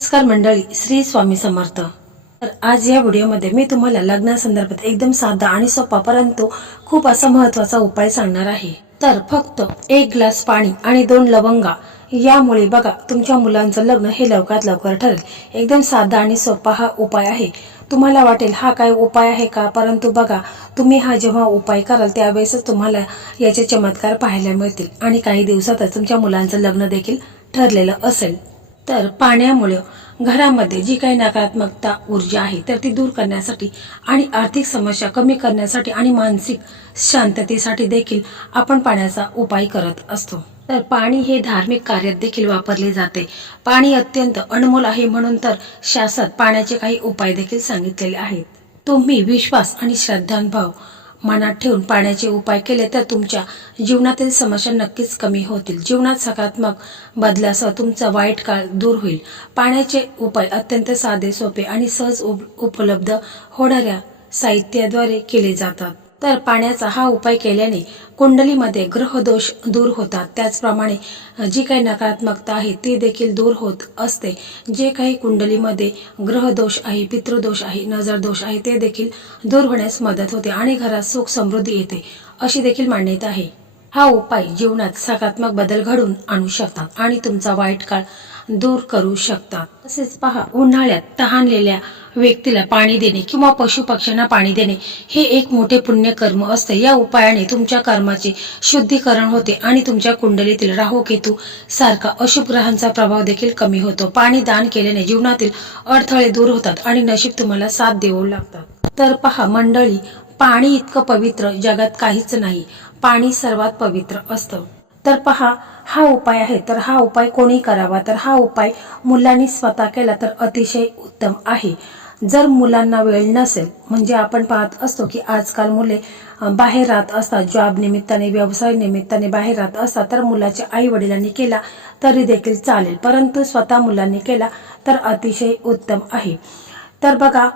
नमस्कार मंडळी, श्री स्वामी समर्थ। तर आज या व्हिडिओमध्ये मी तुम्हाला लग्नासंदर्भात एकदम साधा आणि सोपा परंतु खूप असा महत्त्वाचा उपाय सांगणार आहे। तर फक्त 1 ग्लास पाणी आणि 2 लवंगा यामुळे बघा तुमच्या मुलांचं लग्न हे लवकरात लवकर ठरेल। एकदम साधा आणि सोपा हा उपाय आहे। तुम्हाला वाटेल हा काय उपाय आहे का, परंतु बघा तुम्ही हा जेव्हा उपाय कराल त्यावेळेस तुम्हाला याचे चमत्कार पाहायला मिळतील आणि काही दिवसातच तुमच्या मुलांचं लग्न देखील ठरलेलं असेल। तर पाण्यामुळे घरामध्ये जी काही नकारात्मकता ऊर्जा आहे तर ती दूर करण्यासाठी आणि आर्थिक समस्या कमी करण्यासाठी आणि मानसिक शांततेसाठी देखील आपण पाण्याचा उपाय करत असतो। तर पाणी हे धार्मिक कार्यात देखील वापरले जाते। पाणी अत्यंत अनमोल आहे, म्हणून तर शास्त्रात पाण्याचे काही उपाय देखील सांगितलेले आहेत। तुम्ही विश्वास आणि श्रद्धाभाव मनात ठेवून पाण्याचे उपाय केले तर तुमच्या जीवनातील समस्या नक्कीच कमी होतील। जीवनात सकारात्मक बदलासह तुमचा वाईट काळ दूर होईल। पाण्याचे उपाय अत्यंत साधे, सोपे आणि सहज उपलब्ध होणाऱ्या साहित्याद्वारे केले जातात। तर पाण्याचा हा उपाय केल्याने कुंडलीमध्ये ग्रह दोष दूर होतात। त्याचप्रमाणे जी काही नकारात्मकता आहे ती देखील दूर होत असते। जे काही कुंडलीमध्ये ग्रह दोष आहे, पितृदोष आहे, नजर दोष आहे ते देखील दूर होण्यास मदत होते आणि घरात सुख समृद्धी येते अशी देखील मान्यता आहे। हा उपाय जीवनात सकारात्मक बदल घडवून आणू शकतात आणि तुमचा वाईट काळ दूर करू शकतात। तसेच पहा, उन्हाळ्यात तहानलेल्या व्यक्तीला पाणी देणे किंवा पशु पक्ष्यांना पाणी देणे हे एक मोठे पुण्य कर्म असते। या उपायाने तुमच्या कर्माचे शुद्धीकरण होते आणि तुमच्या कुंडलीतील राहू केतू सारखा अशुभ ग्रहांचा प्रभाव देखील कमी होतो। पाणी दान केल्याने जीवनातील अडथळे दूर होतात आणि नशीब तुम्हाला साथ देऊ लागतात। तर पहा मंडळी, पाणी इतकं पवित्र जगात काहीच नाही। पाणी सर्वात पवित्र असतं। तर पहा, हा उपाय आहे तर हा उपाय कोणी करावा, तर हा उपाय मुलांनी स्वतः केला तर अतिशय उत्तम आहे। जर मुलांना वेळ नसेल, म्हणजे आपण पाहत असतो की आजकाल मुले बाहेर राहत असतात, जॉब निमित्ताने, व्यवसाय निमित्ताने बाहेर राहत असतात, तर मुलाच्या आई वडिलांनी केला तरी देखील चालेल, परंतु स्वतः मुलांनी केला तर अतिशय उत्तम आहे। तर बघा,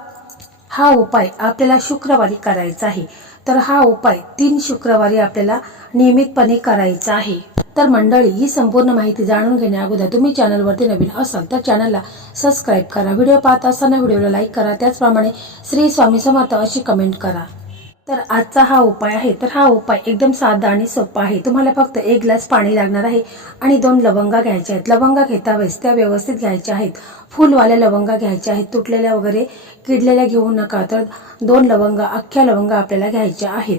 हा उपाय आपल्याला शुक्रवारी करायचा आहे। तर हा उपाय 3 शुक्रवारी आपल्याला नियमितपणे करायचा आहे। तर मंडळी, ही संपूर्ण माहिती जाणून घेण्या अगोदर तुम्ही चॅनलवरती नवीन असाल तर चॅनलला सबस्क्राईब करा। व्हिडिओ पाहत असताना व्हिडिओला लाईक करा, त्याचप्रमाणे श्री स्वामी समर्थ अशी कमेंट करा। तर आजचा हा उपाय आहे तर हा उपाय एकदम साधा आणि सोपा आहे। तुम्हाला फक्त 1 ग्लास पाणी लागणार आहे आणि 2 लवंगा घ्यायच्या आहेत। लवंगा घेता वेळेस त्या व्यवस्थित घ्यायच्या आहेत, फुलवाल्या लवंगा घ्यायच्या आहेत, तुटलेल्या वगैरे किडलेल्या घेऊ नका। तर 2 लवंगा, अख्ख्या लवंगा आपल्याला घ्यायच्या आहेत।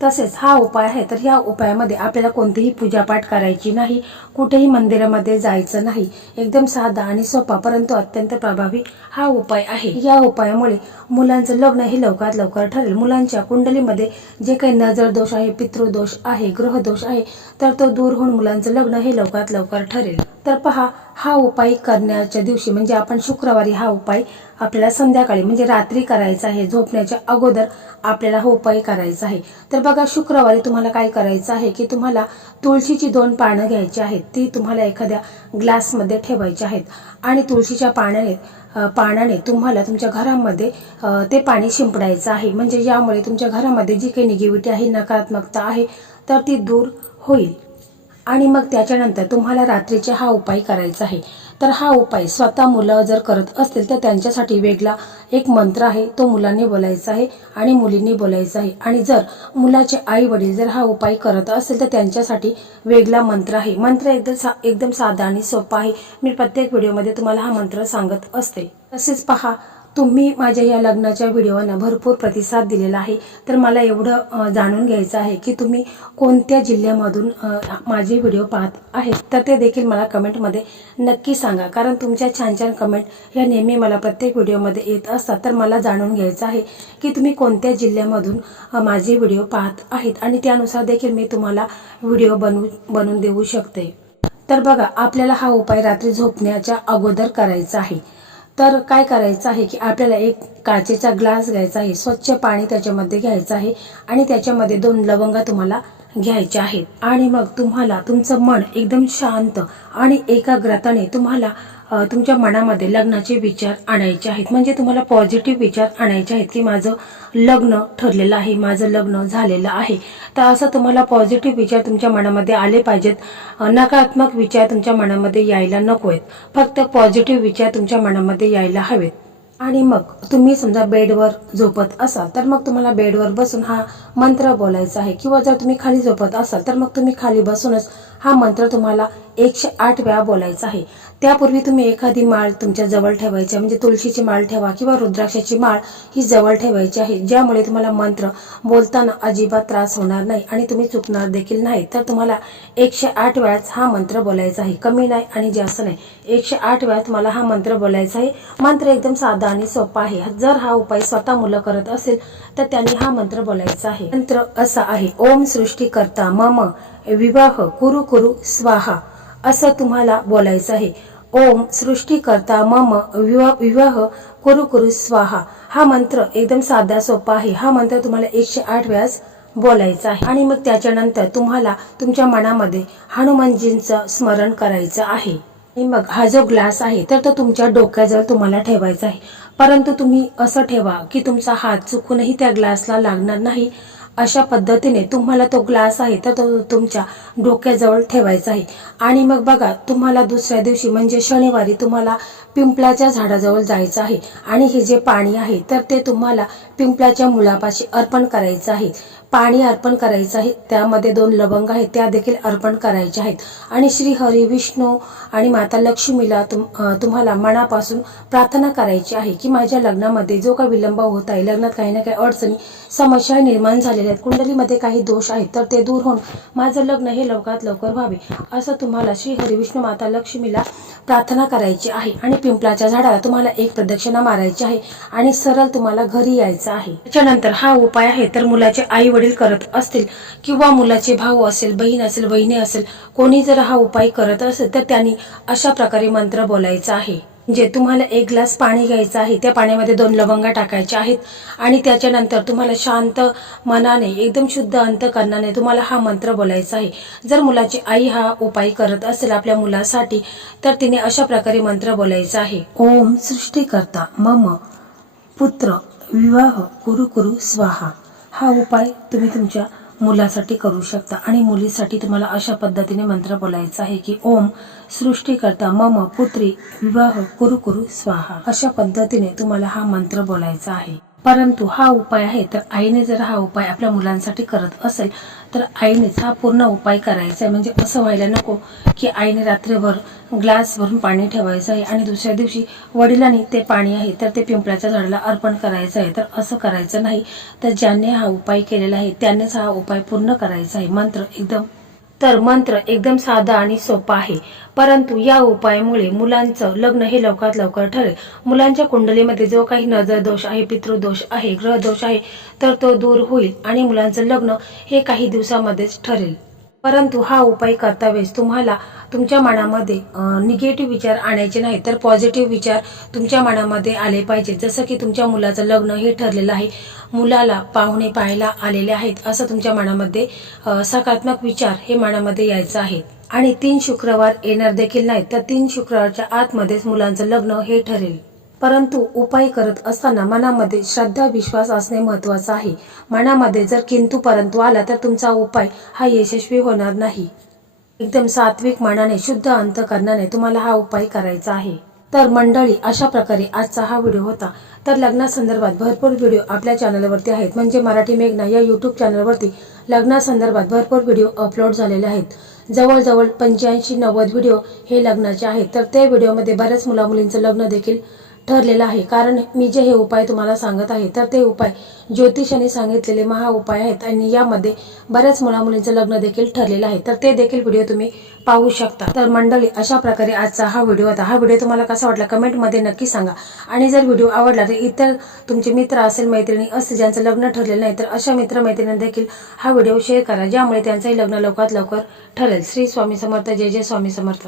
तसेच हा उपाय आहे तर या उपायामध्ये आपल्याला कोणतीही पूजापाठ करायची नाही, कुठेही मंदिरामध्ये जायचं नाही। एकदम साधा आणि सोपा परंतु अत्यंत प्रभावी हा उपाय आहे। या उपायामुळे मुलांचं लग्न हे लवकरात लवकर ठरेल। मुलांच्या कुंडलीमध्ये जे काही नजर दोष आहे, पितृदोष आहे, ग्रह दोष आहे तर तो दूर होऊन मुलांचं लग्न हे लवकरात लवकर ठरेल। तर पहा, हा उपाय करण्याच्या दिवशी म्हणजे आपण शुक्रवारी हा उपाय आपल्याला संध्याकाळी म्हणजे रात्री करायचा आहे। झोपण्याच्या अगोदर आपल्याला हा उपाय करायचा आहे। तर बघा, शुक्रवारी तुम्हाला काय करायचं आहे की तुम्हाला तुळशीची 2 पानं घ्यायची आहेत, ती तुम्हाला एखाद्या ग्लासमध्ये ठेवायची आहेत आणि तुळशीच्या पानाने तुम्हाला तुमच्या घरामध्ये ते पाणी शिंपडायचं आहे। म्हणजे यामुळे तुमच्या घरामध्ये जी काही निगेटिव्हिटी आहे, नकारात्मकता आहे तर ती दूर होईल। आणि मग त्याच्यानंतर तुम्हाला रात्रीचे हा उपाय करायचा आहे। तर हा उपाय स्वतः मुलं जर करत असतील तर त्यांच्यासाठी वेगळा एक मंत्र आहे, तो मुलांनी बोलायचा आहे आणि मुलींनी बोलायचा आहे। आणि जर मुलाचे आई वडील जर हा उपाय करत असेल तर त्यांच्यासाठी वेगळा मंत्र आहे। मंत्र एकदम साधा आणि सोपा आहे। मी प्रत्येक व्हिडिओमध्ये तुम्हाला हा मंत्र सांगत असते। तसेच पहा, तुम्ही माझ्या या लग्नाच्या व्हिडिओना भरपूर प्रतिसाद दिलेला आहे। तर मला एवढं जाणून घ्यायचं आहे की तुम्ही कोणत्या जिल्ह्यामधून माझे व्हिडिओ पाहत आहेत, तर ते देखील मला कमेंटमध्ये नक्की सांगा, कारण तुमच्या छान छान कमेंट या नेहमी मला प्रत्येक व्हिडिओमध्ये येत असतात। तर मला जाणून घ्यायचं आहे की तुम्ही कोणत्या जिल्ह्यामधून माझे व्हिडिओ पाहत आहेत आणि त्यानुसार देखील मी तुम्हाला व्हिडिओ बनवून देऊ शकते। तर बघा, आपल्याला हा उपाय रात्री झोपण्याच्या अगोदर करायचा आहे। तर काय करायचं आहे की आपल्याला एक काचेचा ग्लास घ्यायचा आहे, स्वच्छ पाणी त्याच्यामध्ये घ्यायचं आहे आणि त्याच्यामध्ये 2 लवंगा तुम्हाला घ्यायच्या आहेत। आणि मग तुम्हाला तुमचं मन एकदम शांत आणि एकाग्रताने तुम्हाला तुमच्या मनामध्ये लग्नाचे विचार आणायचे आहेत, म्हणजे तुम्हाला पॉझिटिव्ह विचार आणायचे आहेत की माझं लग्न ठरलेलं आहे, माझं लग्न झालेलं आहे. तर असं तुम्हाला पॉझिटिव्ह विचार तुमच्या मनामध्ये आले पाहिजेत. नकारात्मक विचार तुमच्या मनामध्ये यायला नको आहेत. फक्त पॉझिटिव्ह विचार तुमच्या मनामध्ये यायला हवेत. आणि मग तुम्ही समजा बेडवर झोपत असाल तर मग तुम्हाला बेडवर बसून हा मंत्र बोलायचा आहे, किंवा जर तुम्ही खाली झोपत असाल तर मग तुम्ही खाली बसूनच हा मंत्र तुम्हाला 108 वेळा बोलायचा आहे. त्यापूर्वी तुम्ही एखादी माळ तुमच्या जवळ ठेवायची, म्हणजे तुळशीची माळ ठेवा किंवा रुद्राक्षाची माळ ही जवळ ठेवायची आहे, ज्यामुळे तुम्हाला मंत्र बोलताना अजिबात त्रास होणार नाही आणि तुम्ही चुकणार देखील नाही. तर तुम्हाला 108 वेळाच हा मंत्र बोलायचा आहे, कमी नाही आणि जास्त नाही. 108 वेळा तुम्हाला हा मंत्र बोलायचा आहे. मंत्र एकदम साधा आणि सोपा आहे. जर हा उपाय स्वतः मुलं करत असेल तर त्यांनी हा मंत्र बोलायचा आहे. मंत्र असा आहे, ओम सृष्टीकर्ता मम विवाह कुरु कुरु स्वाहा, असं तुम्हाला बोलायचं आहे. ओम सृष्टीकर्ता मम विवाह कुरु कुरु स्वाहा. हा मंत्र एकदम साधा सोपा आहे. हा मंत्र तुम्हाला 108 वेळास बोलायचा आहे. आणि मग त्याच्यानंतर तुम्हाला तुमच्या मनामध्ये हनुमानजींचं स्मरण करायचं आहे. आणि मग हा जो ग्लास आहे तर तो तुमच्या डोक्याजवळ तुम्हाला ठेवायचा आहे. परंतु तुम्ही असं ठेवा की तुमचा हात चुकूनही त्या ग्लासला लागणार नाही. अशा पद्धतीने तुम्हाला तो ग्लास आहे तर तो तुमच्या डोक्याजवळ ठेवायचा आहे. आणि मग बघा, तुम्हाला दुसऱ्या दिवशी म्हणजे शनिवारी तुम्हाला पिंपळाच्या झाडाजवळ जायचं आहे. आणि हे जे पाणी आहे तर ते तुम्हाला पिंपळाच्या मुळापाशी अर्पण करायचं आहे. पाणी अर्पण करायचं आहे. त्यामध्ये 2 लवंग आहेत, त्या देखील अर्पण करायच्या आहेत. आणि श्री हरी विष्णू आणि माता लक्ष्मीला तुम्हाला मनापासून प्रार्थना करायची आहे की माझ्या लग्नामध्ये जो काही विलंब होत आहे, लग्नात काही ना काही अडचणी समस्या निर्माण झालेल्या आहेत, कुंडलीमध्ये काही दोष आहेत, तर ते दूर होऊन माझं लग्न हे लवकरात लवकर व्हावे, असं तुम्हाला श्री हरी विष्णू माता लक्ष्मीला प्रार्थना करायची आहे. आणि पिंपळाच्या झाडाला तुम्हाला 1 प्रदक्षिणा मारायची आहे आणि सरळ तुम्हाला घरी यायचं आहे. त्याच्यानंतर हा उपाय आहे तर मुलाचे आई वडील करत असतील किंवा मुलाचे भाऊ असेल, बहीण असेल, वहिनी असेल, कोणी जर हा उपाय करत असेल तर त्यांनी अशा प्रकारे मंत्र बोलायचा आहे. म्हणजे तुम्हाला 1 ग्लास पाणी घ्यायचं आहे, त्या पाण्यामध्ये 2 लवंगा टाकायच्या आहेत आणि त्याच्यानंतर तुम्हाला शांत मनाने एकदम शुद्ध अंतःकरणाने तुम्हाला हा मंत्र बोलायचा आहे. जर मुलाची आई हा उपाय करत असेल आपल्या मुलासाठी तर तिने अशा प्रकारे मंत्र बोलायचा आहे, ओम सृष्टीकर्ता मम पुत्र विवाह कुरु कुरु स्वाहा. हा उपाय तुम्ही तुमच्या मुलासाठी करू शकता. आणि मुलीसाठी तुम्हाला अशा पद्धतीने मंत्र बोलायचा आहे की ओम सृष्टीकर्ता मम पुत्री विवाह कुरु कुरु स्वाहा. अशा पद्धतीने तुम्हाला हा मंत्र बोलायचा आहे. परंतु हा उपाय आहे तर आईने जर हा उपाय आपल्या मुलांसाठी करत असेल तर आईनेच हा पूर्ण उपाय करायचा आहे. म्हणजे असं व्हायला नको की आईने रात्रभर ग्लास भरून पाणी ठेवायचं आहे आणि दुसऱ्या दिवशी वडिलांनी ते पाणी आहे तर ते पिंपळाच्या झाडाला अर्पण करायचं आहे. तर असं करायचं नाही. तर ज्यांनी हा उपाय केलेला आहे त्यांनीच हा उपाय पूर्ण करायचा आहे. मंत्र एकदम साधा आणि सोपा आहे. परंतु या उपायामुळे मुलांचं लग्न हे लवकरात लवकर ठरेल. मुलांच्या कुंडलीमध्ये जो काही नजर दोष आहे, पितृदोष आहे, ग्रह दोष आहे तर तो दूर होईल आणि मुलांचं लग्न हे काही दिवसामध्येच ठरेल. परंतु हा उपाय करता वेळेस तुम्हाला तुमच्या मनामध्ये निगेटिव्ह विचार आणायचे नाही तर पॉझिटिव्ह विचार तुमच्या मनामध्ये आले पाहिजे. जसं की तुमच्या मुलाचं लग्न हे ठरलेलं आहे, मुलाला पाहुणे पाहायला आलेले आहेत, असं तुमच्या मनामध्ये सकारात्मक विचार हे मनामध्ये यायचं आहे. आणि 3 शुक्रवार येणार देखील नाहीत तर 3 शुक्रवारच्या आतमध्येच मुलांचं लग्न हे ठरेल. परंतु उपाय करत असताना मनामध्ये श्रद्धा विश्वास असणे महत्त्वाचं आहे. मनामध्ये जर किंतु परंतु आला तर तुमचा उपाय हा यशस्वी होणार नाही. एकदम सात्विक मनाने शुद्ध अंतःकरणाने तुम्हाला हा उपाय करायचा आहे. तर मंडळी, अशा प्रकारे आजचा हा व्हिडिओ होता. तर लग्नासंदर्भात भरपूर व्हिडिओ आपल्या चॅनलवरती आहेत, म्हणजे मराठी मेघना या यूट्यूब चॅनलवरती लग्नासंदर्भात भरपूर व्हिडिओ अपलोड झालेले आहेत. जवळजवळ 85-90 व्हिडिओ हे लग्नाचे आहेत. तर त्या व्हिडिओमध्ये बऱ्याच मुलामुलींचं लग्न देखील ठरलेलं आहे. कारण मी जे हे उपाय तुम्हाला सांगत आहे तर ते उपाय ज्योतिषाने सांगितलेले महा उपाय आहेत आणि यामध्ये बऱ्याच मुलामुलींचं लग्न देखील ठरलेलं आहे. तर ते देखील व्हिडिओ तुम्ही पाहू शकता. तर मंडळी, अशा प्रकारे आजचा हा व्हिडिओ होता. हा व्हिडिओ तुम्हाला कसा वाटला कमेंटमध्ये नक्की सांगा. आणि जर व्हिडिओ आवडला तर इतर तुमचे मित्र असेल, मैत्रिणी असतील ज्यांचं लग्न ठरलेलं नाही तर अशा मित्रमैत्रिणींना देखील हा व्हिडिओ शेअर करा, ज्यामुळे त्यांचंही लग्न लवकरात लवकर ठरेल. श्री स्वामी समर्थ. जय जय स्वामी समर्थ.